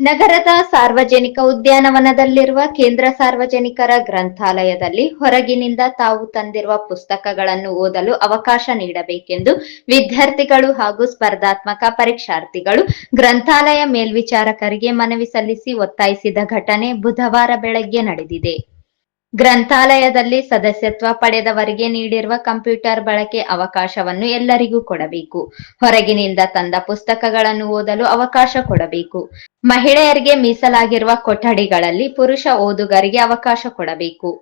ನಗರದ ಸಾರ್ವಜನಿಕ ಉದ್ಯಾನವನದಲ್ಲಿರುವ ಕೇಂದ್ರ ಸಾರ್ವಜನಿಕರ ಗ್ರಂಥಾಲಯದಲ್ಲಿ ಹೊರಗಿನಿಂದ ತಾವು ತಂದಿರುವ ಪುಸ್ತಕಗಳನ್ನು ಓದಲು ಅವಕಾಶ ನೀಡಬೇಕೆಂದು ವಿದ್ಯಾರ್ಥಿಗಳು ಹಾಗೂ ಸ್ಪರ್ಧಾತ್ಮಕ ಪರೀಕ್ಷಾರ್ಥಿಗಳು ಗ್ರಂಥಾಲಯ ಮೇಲ್ವಿಚಾರಕರಿಗೆ ಮನವಿ ಸಲ್ಲಿಸಿ ಒತ್ತಾಯಿಸಿದ ಘಟನೆ ಬುಧವಾರ ಬೆಳಗ್ಗೆ ನಡೆದಿದೆ. ಗ್ರಂಥಾಲಯದಲ್ಲಿ ಸದಸ್ಯತ್ವ ಪಡೆದವರಿಗೆ ನೀಡಿರುವ ಕಂಪ್ಯೂಟರ್ ಬಳಕೆ ಅವಕಾಶವನ್ನು ಎಲ್ಲರಿಗೂ ಕೊಡಬೇಕು. ಹೊರಗಿನಿಂದ ತಂದ ಪುಸ್ತಕಗಳನ್ನು ಓದಲು ಅವಕಾಶ ಕೊಡಬೇಕು. ಮಹಿಳೆಯರಿಗೆ ಮೀಸಲಾಗಿರುವ ಕೊಠಡಿಗಳಲ್ಲಿ ಪುರುಷ ಓದುಗರಿಗೆ ಅವಕಾಶ ಕೊಡಬೇಕು.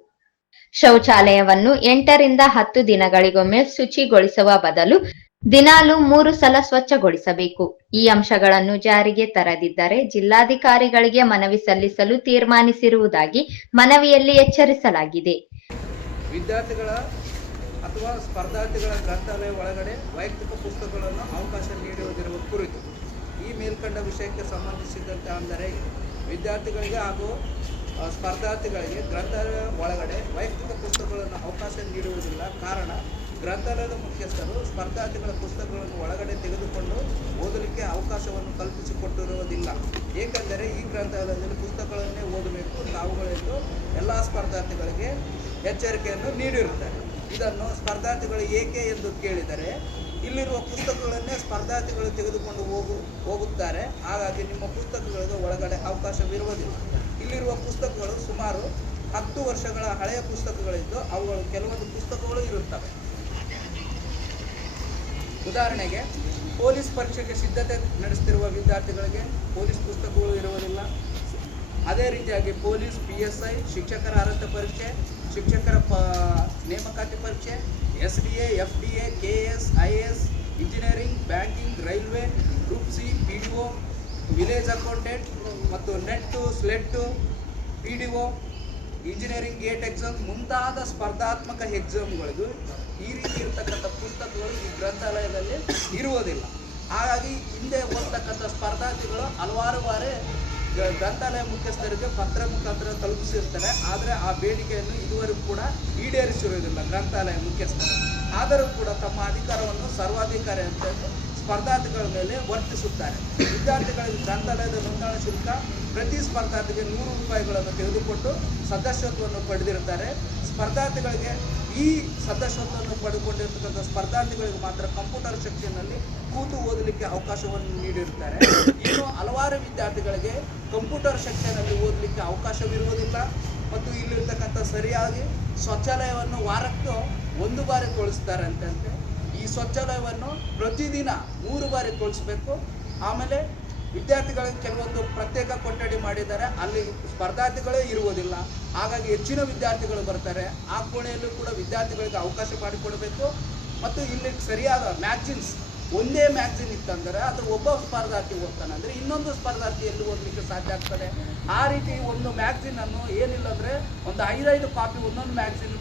ಶೌಚಾಲಯವನ್ನು 8 ರಿಂದ 10 ದಿನಗಳಿಗೊಮ್ಮೆ ಶುಚಿಗೊಳಿಸುವ ಬದಲು ದಿನಾಲು 3 ಸಲ ಸ್ವಚ್ಛಗೊಳಿಸಬೇಕು. ಈ ಅಂಶಗಳನ್ನು ಜಾರಿಗೆ ತರದಿದ್ದರೆ ಜಿಲ್ಲಾಧಿಕಾರಿಗಳಿಗೆ ಮನವಿ ಸಲ್ಲಿಸಲು ತೀರ್ಮಾನಿಸಿರುವುದಾಗಿ ಮನವಿಯಲ್ಲಿ ಎಚ್ಚರಿಸಲಾಗಿದೆ. ವಿದ್ಯಾರ್ಥಿಗಳ ಅಥವಾ ಸ್ಪರ್ಧಾರ್ಥಿಗಳ ಗ್ರಂಥಾಲಯ ಒಳಗಡೆ ವೈಯಕ್ತಿಕ ಪುಸ್ತಕಗಳನ್ನು ಅವಕಾಶ ನೀಡುವುದಿರುವ ಕುರಿತು ಈ ಮೇಲ್ಕಂಡ ವಿಷಯಕ್ಕೆ ಸಂಬಂಧಿಸಿದಂತೆ ಅಂದರೆ ವಿದ್ಯಾರ್ಥಿಗಳಿಗೆ ಹಾಗೂ ಸ್ಪರ್ಧಾರ್ಥಿಗಳಿಗೆ ಗ್ರಂಥಾಲಯ ಒಳಗಡೆ ವೈಯಕ್ತಿಕ ಪುಸ್ತಕಗಳನ್ನು ಅವಕಾಶ ನೀಡುವುದಿಲ್ಲ. ಕಾರಣ, ಗ್ರಂಥಾಲಯದ ಮುಖ್ಯಸ್ಥರು ಸ್ಪರ್ಧಾರ್ಥಿಗಳ ಪುಸ್ತಕಗಳನ್ನು ಒಳಗಡೆ ತೆಗೆದುಕೊಂಡು ಓದಲಿಕ್ಕೆ ಅವಕಾಶವನ್ನು ಕಲ್ಪಿಸಿಕೊಟ್ಟಿರುವುದಿಲ್ಲ. ಏಕೆಂದರೆ ಈ ಗ್ರಂಥಾಲಯದಲ್ಲಿ ಪುಸ್ತಕಗಳನ್ನೇ ಓದಬೇಕು ತಾವುಗಳೆಂದು ಎಲ್ಲ ಸ್ಪರ್ಧಾರ್ಥಿಗಳಿಗೆ ಎಚ್ಚರಿಕೆಯನ್ನು ನೀಡಿರುತ್ತಾರೆ. ಇದನ್ನು ಸ್ಪರ್ಧಾರ್ಥಿಗಳು ಏಕೆ ಎಂದು ಕೇಳಿದರೆ, ಇಲ್ಲಿರುವ ಪುಸ್ತಕಗಳನ್ನೇ ಸ್ಪರ್ಧಾರ್ಥಿಗಳು ತೆಗೆದುಕೊಂಡು ಹೋಗುತ್ತಾರೆ. ಹಾಗಾಗಿ ನಿಮ್ಮ ಪುಸ್ತಕಗಳಿಗೆ ಒಳಗಡೆ ಅವಕಾಶವಿರುವುದಿಲ್ಲ. ಇಲ್ಲಿರುವ ಪುಸ್ತಕಗಳು ಸುಮಾರು 10 ವರ್ಷಗಳ ಹಳೆಯ ಪುಸ್ತಕಗಳಿದ್ದು ಅವುಗಳು ಕೆಲವೊಂದು ಪುಸ್ತಕಗಳು ಇರುತ್ತವೆ. ಉದಾಹರಣೆಗೆ, ಪೊಲೀಸ್ ಪರೀಕ್ಷೆಗೆ ಸಿದ್ಧತೆ ನಡೆಸುತ್ತಿರುವ ವಿದ್ಯಾರ್ಥಿಗಳಿಗೆ ಪೊಲೀಸ್ ಪುಸ್ತಕಗಳು ಇರುವುದಿಲ್ಲ. ಅದೇ ರೀತಿಯಾಗಿ ಪೊಲೀಸ್, PSI, ಶಿಕ್ಷಕರ ಅರ್ಹತೆ ಪರೀಕ್ಷೆ, ಶಿಕ್ಷಕರ ನೇಮಕಾತಿ ಪರೀಕ್ಷೆ, SDA, FDA, KS, IAS, engineering, banking, railway, group C, PDO, village accountant ಮತ್ತು ನೆಟ್ಟು, SLET, PDO, engineering gate exam ಮುಂತಾದ ಸ್ಪರ್ಧಾತ್ಮಕ ಎಕ್ಸಾಮ್ಗಳಿಗೂ ಈ ರೀತಿ ಇರತಕ್ಕಂಥ ಪುಸ್ತಕಗಳು ಈ ಗ್ರಂಥಾಲಯದಲ್ಲಿ ಇರುವುದಿಲ್ಲ. ಹಾಗಾಗಿ ಹಿಂದೆ ಓದ್ತಕ್ಕಂಥ ಸ್ಪರ್ಧಾರ್ಥಿಗಳು ಹಲವಾರು ಬಾರಿ ಗ್ರಂಥಾಲಯ ಮುಖ್ಯಸ್ಥರಿಗೆ ಪತ್ರ ಮುಖಾಂತರ ತಲುಪಿಸಿರ್ತಾರೆ. ಆದರೆ ಆ ಬೇಡಿಕೆಯನ್ನು ಇದುವರೆಗೂ ಕೂಡ ಈಡೇರಿಸಿರುವುದಿಲ್ಲ ಗ್ರಂಥಾಲಯ ಮುಖ್ಯಸ್ಥರು. ಆದರೂ ಕೂಡ ತಮ್ಮ ಅಧಿಕಾರವನ್ನು ಸರ್ವಾಧಿಕಾರಿ ಅಂತ ಸ್ಪರ್ಧಾರ್ಥಿಗಳ ಮೇಲೆ ವರ್ತಿಸುತ್ತಾರೆ. ವಿದ್ಯಾರ್ಥಿಗಳಿಗೆ ಗ್ರಂಥಾಲಯದ ನೋಂದಣಿ ಶುಲ್ಕ ಪ್ರತಿ ಸ್ಪರ್ಧಾರ್ಥಿಗೆ 100 ರೂಪಾಯಿಗಳನ್ನು ತೆಗೆದುಕೊಂಡು ಸದಸ್ಯತ್ವವನ್ನು ಪಡೆದಿರುತ್ತಾರೆ. ಸ್ಪರ್ಧಾರ್ಥಿಗಳಿಗೆ ಈ ಸದಸ್ಯತ್ವವನ್ನು ಪಡೆದುಕೊಂಡಿರ್ತಕ್ಕಂಥ ಸ್ಪರ್ಧಾರ್ಥಿಗಳಿಗೆ ಮಾತ್ರ ಕಂಪ್ಯೂಟರ್ ಸೆಕ್ಷನ್ನಲ್ಲಿ ಕೂತು ಓದಲಿಕ್ಕೆ ಅವಕಾಶವನ್ನು ನೀಡಿರುತ್ತಾರೆ. ಇನ್ನು ಹಲವಾರು ವಿದ್ಯಾರ್ಥಿಗಳಿಗೆ ಕಂಪ್ಯೂಟರ್ ಸೆಕ್ಷನ್ನಲ್ಲಿ ಓದಲಿಕ್ಕೆ ಅವಕಾಶವಿರುವುದಿಲ್ಲ. ಮತ್ತು ಇಲ್ಲಿರ್ತಕ್ಕಂಥ ಸರಿಯಾಗಿ ಶೌಚಾಲಯವನ್ನು ವಾರಕ್ಕೆ 1 ಬಾರಿ ತೊಳಿಸ್ತಾರೆ ಅಂತಂತೆ. ಈ ಶೌಚಾಲಯವನ್ನು ಪ್ರತಿದಿನ 3 ಬಾರಿ ತೊಳಿಸ್ಬೇಕು. ಆಮೇಲೆ ವಿದ್ಯಾರ್ಥಿಗಳಿಗೆ ಕೆಲವೊಂದು ಪ್ರತ್ಯೇಕ ಕೊಠಡಿ ಮಾಡಿದ್ದಾರೆ, ಅಲ್ಲಿ ಸ್ಪರ್ಧಾರ್ಥಿಗಳೇ ಇರುವುದಿಲ್ಲ. ಹಾಗಾಗಿ ಹೆಚ್ಚಿನ ವಿದ್ಯಾರ್ಥಿಗಳು ಬರ್ತಾರೆ. ಆ ಕೋಣೆಯಲ್ಲೂ ಕೂಡ ವಿದ್ಯಾರ್ಥಿಗಳಿಗೆ ಅವಕಾಶ ಮಾಡಿಕೊಡಬೇಕು. ಮತ್ತು ಇಲ್ಲಿ ಸರಿಯಾದ ಮ್ಯಾಗ್ಝಿನ್ಸ್, ಒಂದೇ ಮ್ಯಾಗ್ಝಿನ್ ಇತ್ತಂದರೆ ಅದು ಒಬ್ಬ ಸ್ಪರ್ಧಾರ್ಥಿ ಓದ್ತಾನೆ ಅಂದರೆ ಇನ್ನೊಂದು ಸ್ಪರ್ಧಾರ್ಥಿ ಎಲ್ಲಿ ಓದಲಿಕ್ಕೆ ಸಾಧ್ಯ ಆಗ್ತದೆ. ಆ ರೀತಿ ಒಂದು ಮ್ಯಾಗ್ಝಿನನ್ನು ಏನಿಲ್ಲ ಅಂದರೆ ಒಂದು 5 ಕಾಪಿ ಒಂದೊಂದು ಮ್ಯಾಗ್ಝಿನ್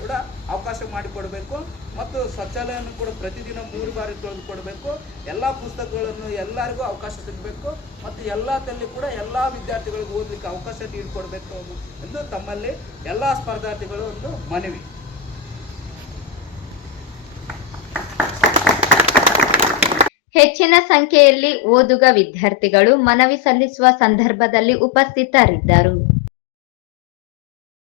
ಕೂಡ ಅವಕಾಶ ಮಾಡಿಕೊಡಬೇಕು. ಮತ್ತು ಶೌಚಾಲಯವನ್ನು ಕೂಡ ಪ್ರತಿದಿನ 3 ಬಾರಿ ತೊಳೆದುಕೊಡಬೇಕು. ಎಲ್ಲ ಪುಸ್ತಕಗಳನ್ನು ಎಲ್ಲರಿಗೂ ಅವಕಾಶ ಸಿಗಬೇಕು. ಮತ್ತು ಎಲ್ಲದಲ್ಲಿ ಕೂಡ ಎಲ್ಲ ವಿದ್ಯಾರ್ಥಿಗಳಿಗೂ ಓದಲಿಕ್ಕೆ ಅವಕಾಶ ನೀಡಿಕೊಡಬೇಕು ಎಂದು ತಮ್ಮಲ್ಲಿ ಎಲ್ಲ ಸ್ಪರ್ಧಾರ್ಥಿಗಳು ಒಂದು ಮನವಿ. ಹೆಚ್ಚಿನ ಸಂಖ್ಯೆಯಲ್ಲಿ ಓದುಗ ವಿದ್ಯಾರ್ಥಿಗಳು ಮನವಿ ಸಲ್ಲಿಸುವ ಸಂದರ್ಭದಲ್ಲಿ ಉಪಸ್ಥಿತರಿದ್ದರು.